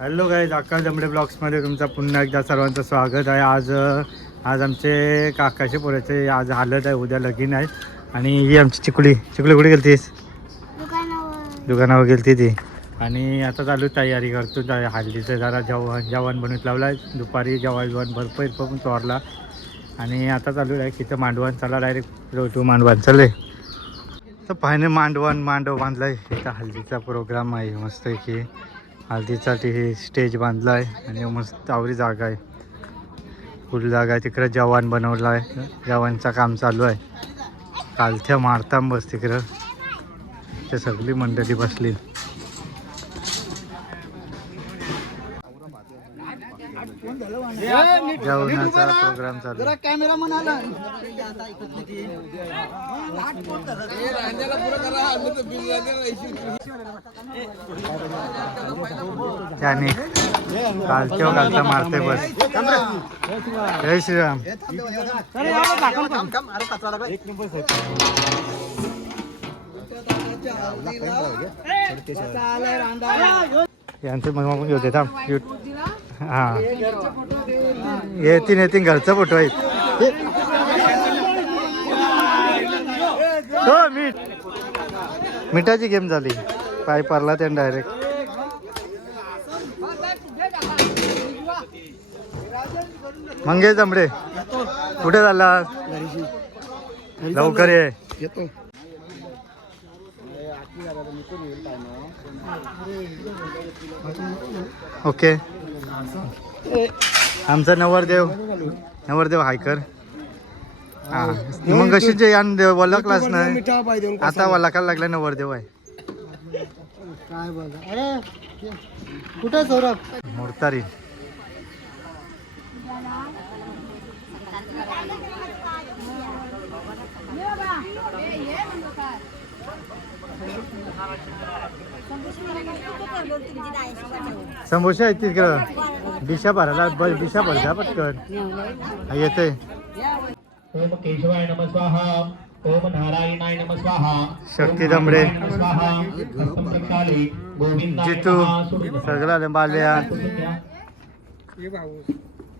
Hello guys, आकाश दमडे ब्लॉग्समध्ये तुमचं पुन्हा एकदा सर्वांचं स्वागत आहे. आज आमचे काकाचे पोराचे आज हालत आहे, उद्या लगीन आहे. आणि ही आमची चिकुली कुठे गेलतीस? दुकानावर गेलती ती. आणि आता चालू तयारी करतो हल्दीचं जरा जेवण बनवत लावला आहे. दुपारी जेवण भरपूर पण चोरला. आणि आता चालू आहे तिथं मांडवण चालला, डायरेक्ट रोटू मांडवण चालले. तर पाहिजे मांडव बांधला आहे. इथं हल्दीचा प्रोग्राम आहे मस्त की. हल्दीसाठी हे स्टेज बांधला आहे आणि मस्त आवरी जागा आहे, फुल जागा आहे. तिकडं जवान बनवला आहे, जवानचं काम चालू आहे. कालथ्या मारता बस तिकडं ते सगळी मंडळी बसली. जेवणाचा प्रोग्राम चालू आहे. कॅमेरा म्हणाला त्याने कालचा मारते बस. जय श्रीराम. यांचे मग घेऊ देता. हां, येतीन घरचा फोटो आहे. हो, मिठाची गेम झाली, पाय पारला त्यानं डायरेक्ट. मंगेश दमडे कुठे झाला? लवकर ये. ओके. आमचा नवरदेव हायकर. हा, मग कशीचे यान वलकलाच नाही, आता वलकायला लागला नवरदेव आहे. काय बघा, अरे कुठे सौरभ? मोरतारी. समोसा आहेत तिकडं. दिशा भरायला दिशा भरजा पटकन येते. ओम केशवाय नमः स्वाहा. ओम नारायणाय नमः स्वाहा. शक्ती दमडे, जितू सगळा बाल्या.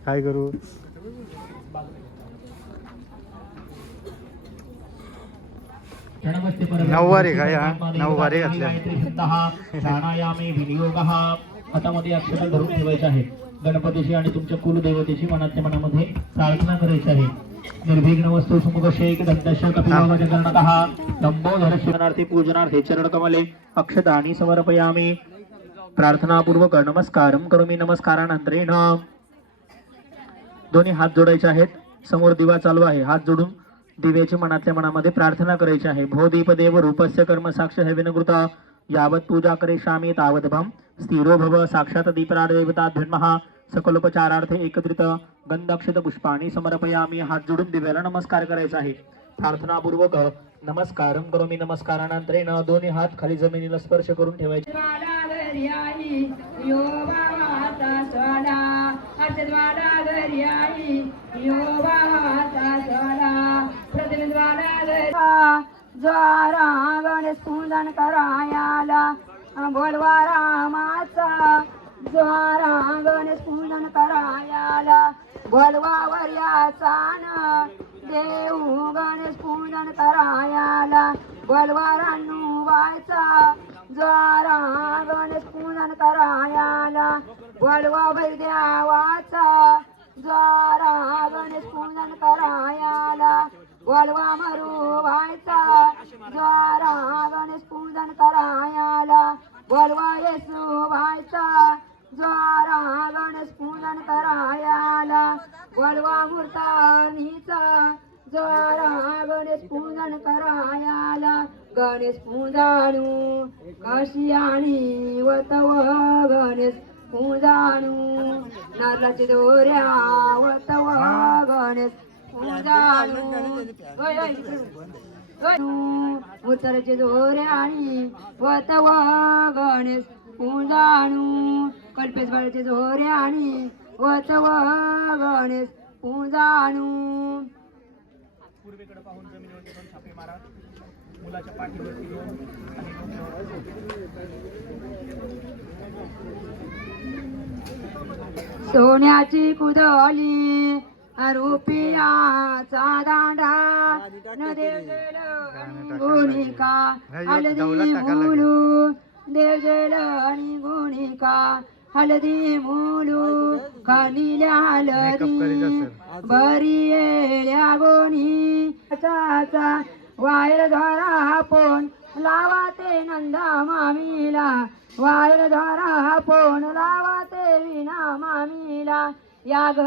काय करू? नऊवारी काय? नऊवारी घातल्या. प्राणायामे विनियोगः. हातामध्ये अक्षर धरून ठेवायचे आहे. गणपतीशी आणि तुमच्या कुलदेवतेशी मनातल्या मनामध्ये प्रार्थना करायची आहे. निर्विघ्न वस्तू सुमुखशेक दंडश कपिलवजकर्णकः लंबोदर शिवनार्थी पूजनार्थे चरण कमले अक्षदानी समर्पयामि. प्रार्थनापूर्वक नमस्कारम करोमि. नमस्कारानंतरेण दोन्ही हात जोडायचे आहेत. समोर दिवा चालू आहे, हात जोडून दिव्याची मनातल्या मनामध्ये प्रार्थना करायची आहे. भो दीपदेव रूपस्य कर्म साक्ष हेविनकृता यावत पूजा करिष्यामि तावत भम स्थिरो भव. साक्षात दीपराज देवता धर्मः सकलोपचारार्थे एकत्रित गंधक्षत पुष्पाणी समर्पयामि. हात जोडून दिव्याला नमस्कार करायचा आहे. प्रार्थनापूर्वक नमस्कारम करोमि. नमस्कारानंतरेण दोन्ही हात खाली जमिनीला स्पर्श करून ठेवायचे. ज्वारा गणेश पूजन करायाला बोलवा रामाचा. ज्वारा गणेश पूजन करायाला बोलवा वर्याचा न. देऊ गणेश पूजन करायाला बोलवा रानू व्हायचा. ज्वारा गणेश पूजन करायाला बोलवा वैद्यावाचा. ज्वारा गणेश पूजन करायाला बोलवा मरू व्हायचा. ज्वारा गणेश पूजन करायाला बोलवा येसू व्हायचा. ज्वारा गणेश पूजन करायाला बोलवा मूर्तानीचा. ज्वारा गणेश पूजन करायाला गणेश पूजाणू कशी आणि वतव. गणेश पूजाणू नारळाची दोऱ्या वतव. गणेश पूजाणू उतरचे दोऱ्या आणि वतव. गणेश पूजाणू कल्पेश बाळाचे दोऱ्या आणि वतव. गणेश पूजाणू. पूर्वेकडे पाहून जमिनीवरती दोन छापे मारा. मुलाच्या पाठीवरती दोन आणि सोन्याची कुदली रुपयाचा दांडा न देवजेल गुणिका हलदी मुलू देवजेल आणि गुणिका हलदी मुलू कानिल्या हलदी बरी येल्या गोणी चाचा वायर द्वारा पोन लावा ते नंदा मामीला वायर द्वारा पोन लावा ते विना मामीला या ग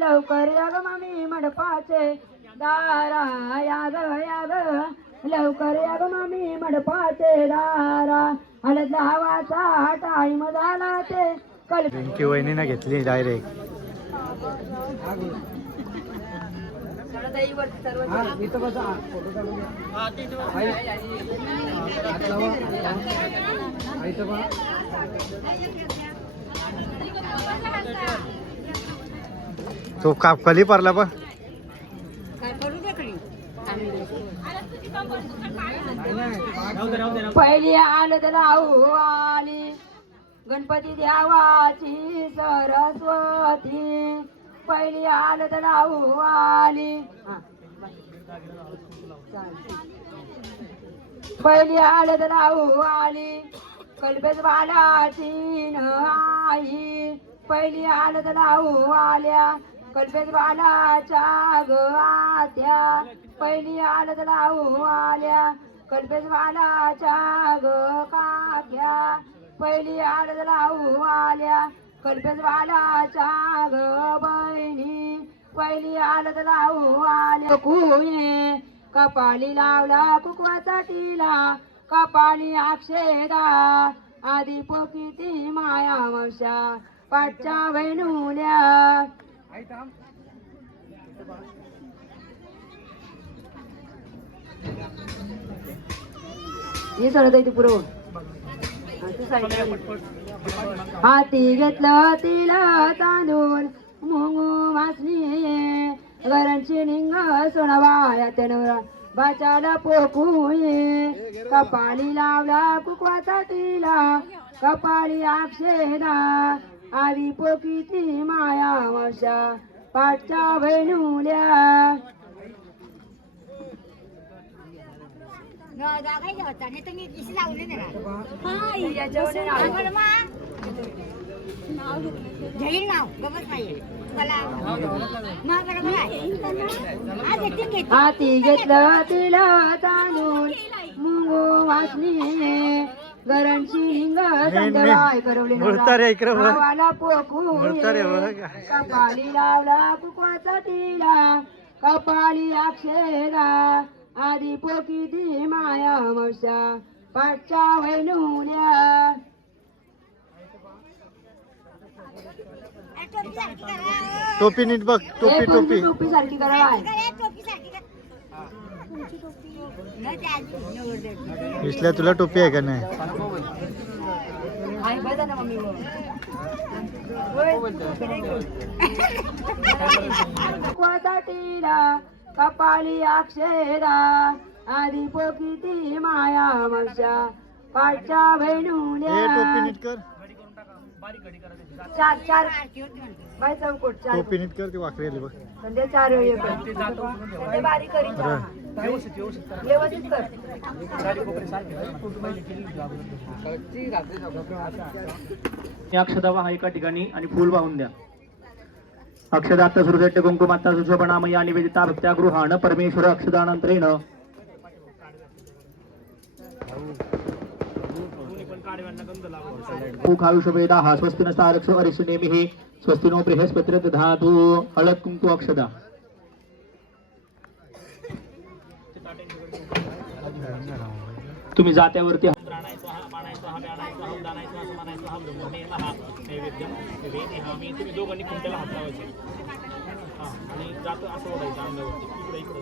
लवकर या ग मामी मंडपाचे दारा या ग लवकर या ग मामी मंडपाचे दारा हलद लावाचा टाईम झाला ते कल रिंकी वहिनीनं घेतली डायरेक्ट. तो कापकली परला पण पहिली आलं तर आली गणपती देवाची सरस्वती पहिली आलं तर आली पहिली आलं तर आली कल्पेश बालाची न आई पहिली आलं तर आल्या कल्पेश बालाच्या ग आत्या पहिली आलं तर आल्या कल्पेश बालाच्या ग काक्या पहिली आलं तर आल्या कल्पेश बालाच्या ग बहिणी पहिली आलं तर आल्या कुये कपाळी लावला कुकवाचा टिला कपाळी अक्षेदा आधी पोकिती माया वंशा पाठच्या वैनुल्या हे सगळं इथे पुरव हाती घेतलं तिला तांदूळ मुंगू मासली घरांची निंग सोनावाया त्यानं बाचाला पोकुये कपाळी लावला कुकवाचा तिला कपाळी अक्षेदा आधी पोकिती माया वंशा पाठच्या बहिणुल्या हाती घेतलं तिला तांदूळ मुंगू वासनी घरांची हिंग संध्याबाई करवली भावाला पोकू कपाळी लावला कुकवाचा तिला कपाळी अक्षेला आधी पोकिती माया मौशा पाठच्या वैनुल्या टोपी नीट बघ टोपी टोपी टोपी सारखी करा इसल्या तुला टोपी आहे का नाही कपाळी अक्षरा आधी पोकिती माया मशा पाठच्या हे टोपी बहिणुल्या नीट कर चार चार बाय चौकोट चार टोपी नीट कर ती वाकडी आली बघ संध्या 4 वेळ संध्या बारीक करी व्यवस्थित कर अक्षदा वाहा एका ठिकाणी आणि फूल वाहून द्या. अक्षदात्त सुरदेट्य कुंकुमात्ता सुशोभनामया निवेदिता भक्त्या गृहाण परमेश्वर अक्षदानंतरेण आयुषवेदाः स्वस्ति न सारक्षो अरिष्टनेमिः स्वस्ति नो बृहस्पतिर्दधातु हळद कुंकू अक्षदा. तुम्ही जात्यावरती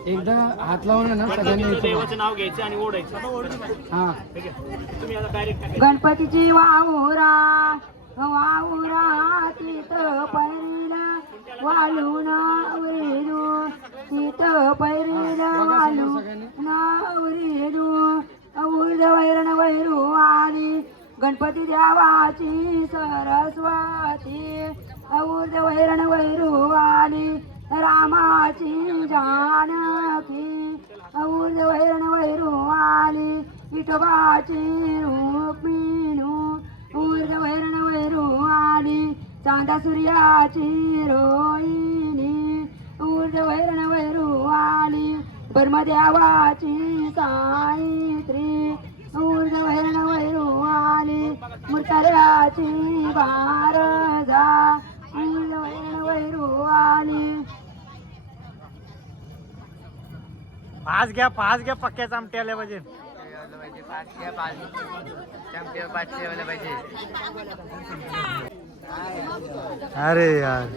एकदा हात लावून ना सगळ्यांनी देवाचं नाव घ्यायचं आणि ओढायचं. हा तुम्ही आता डायरेक्ट गणपतीची वाहुरा वाहुरा तिथ पैरीला वालून उरेरू तिथ पैरीला वालून उरेरू उर्ध वैरण वैरू आली गणपती देवाची सरस्वती ऊर्ज वैरण वैरुवाली रामाची जानकी ऊर्ज वैरण वैरुवाली विठोबाची रुक्मिणू ऊर्ज वैरण वैरुवाली चांदा सूर्याची रोहिणी ऊर्ज वैरण वैरुवाली ब्रह्मदेवाची सावित्री ऊर्ज वैरण वैरुवाली मुर्ताल्याची बारजा ऊर्ज वैरण वैरुवाली पाच घ्या पक्क्या चमटे आल्या पाहिजे. अरे यार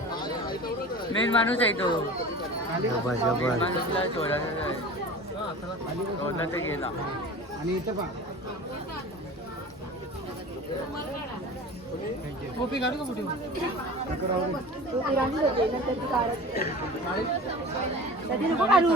मेन माणूस आहे तो. जबर माणूसला सोडला ते गेला. आणि इथं पहा टोपी काढू का मोठी? टोपी घालून जाते, नंतर ती काढत. कधी नको काढू.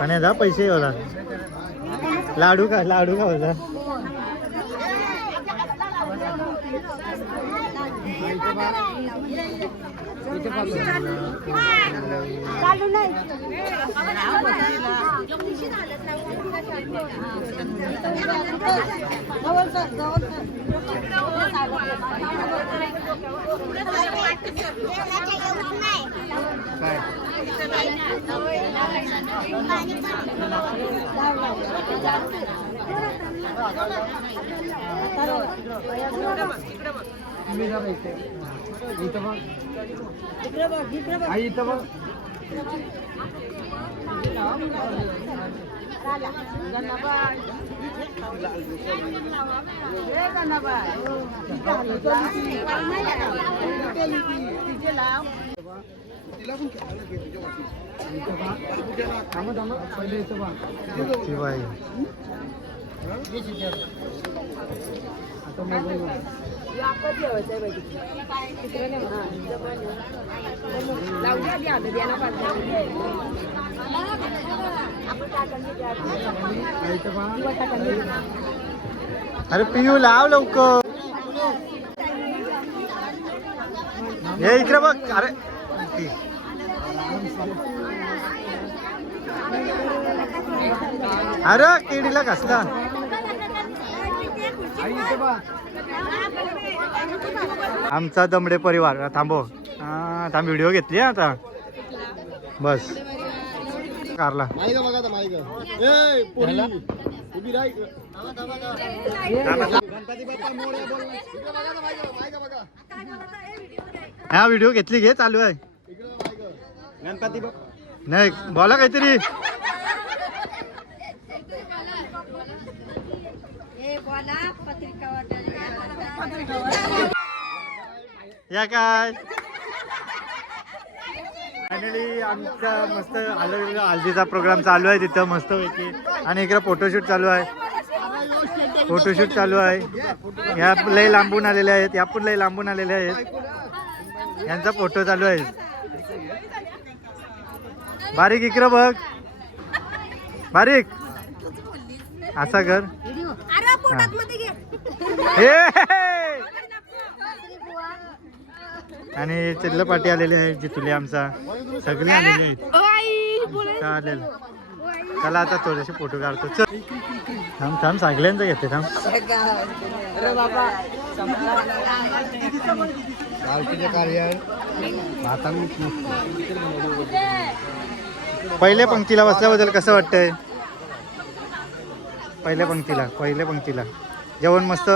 आणि जा पैसे होला लाडू का होता. चालू नाही. अरे पियू लाव लवकर. हे इकडे बघ. अरे अरे केडीला कसला. आमचा दमडे परिवार. थांबव. थांब व्हिडिओ घेतली आता बस. कारला हा व्हिडिओ घेतली घे. चालू आहे. गणपती नाही बोला काहीतरी. या काय फायनली आमचा मस्त हल्दीचा प्रोग्राम चालू आहे तिथं मस्त पैकी. आणि इकडे फोटोशूट चालू आहे. ह्या लय लांबून आलेले आहेत. या पण लय लांबून आलेले आहेत. यांचा फोटो चालू आहे. बारीक इकडं बघ. बारीक असा कर. आणि चिल्ल पाटी आलेले आहेत. जिथुले आमचा सगळे आलेले आहेत. चालेल चला आता थोडेसे फोटो काढतो. चल थांब सगळ्यांचं घेते. थांब पहिल्या पंक्तीला बसल्याबद्दल कसं वाटतंय? पहिल्या पंक्तीला जेवण मस्त.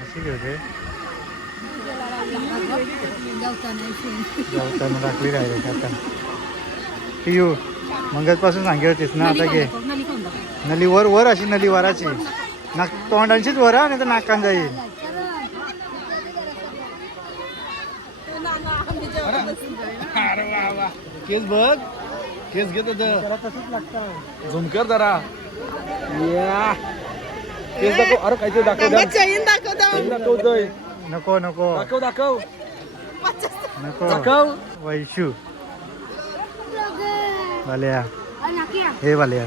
अशी घेते जेवताना राखली राहिले आता. पियू मंगळपासून सांगे होतीस ना. आता घे नली वर अशी नली वराची. नाक तोंडांचीच वर नाही तर नाकान जाईल. अरे वा वा केस बघ केस घेत तसंच लागतं. झुमकर जरा या केस दाखव अरे काहीतरी दाखव द्या. चैन दाखवतोय नको नको दाखव दाखव नको दाखव वैशू वाल्या हे वाल्या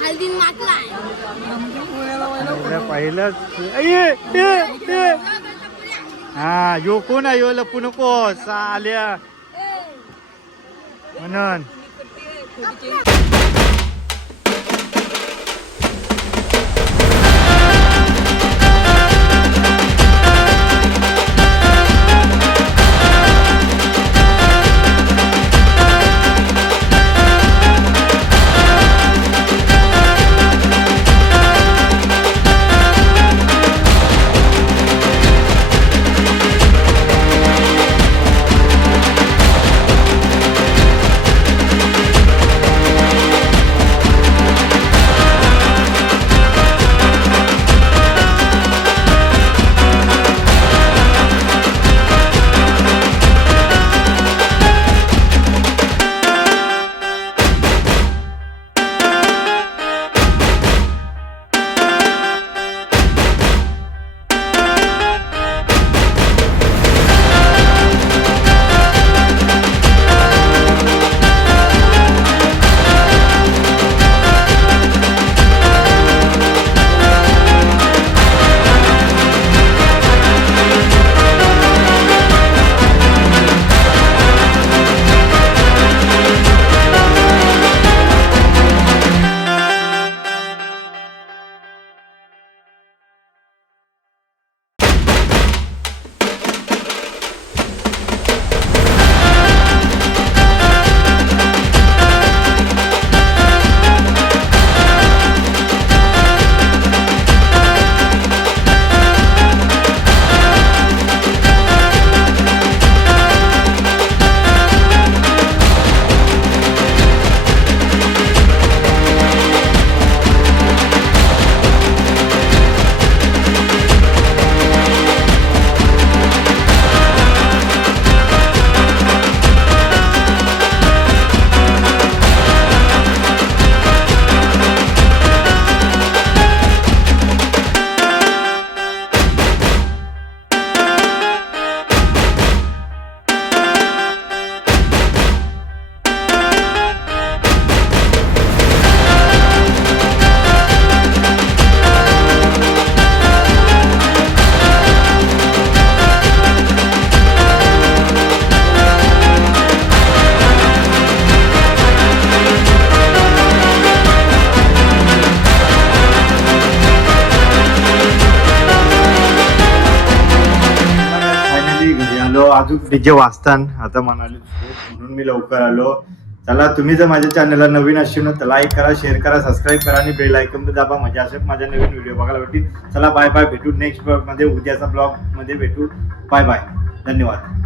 हल्दी मातलाय पहिलंच हा यो कोण आहे यो लपू नको आल्या म्हणून अजून डीजे वाजतान आता म्हणाले म्हणून मी लवकर आलो. चला तुम्ही जर माझ्या चॅनलला नवीन असेल तर लाईक करा, शेअर करा, सबस्क्राईब करा आणि बेल आयकॉन दाबा म्हणजे असेच माझ्या नवीन व्हिडिओ बघायला भेटतील. चला बाय बाय, भेटू नेक्स्ट ब्लॉग मध्ये, उद्याचा ब्लॉग मध्ये भेटू. बाय बाय, धन्यवाद.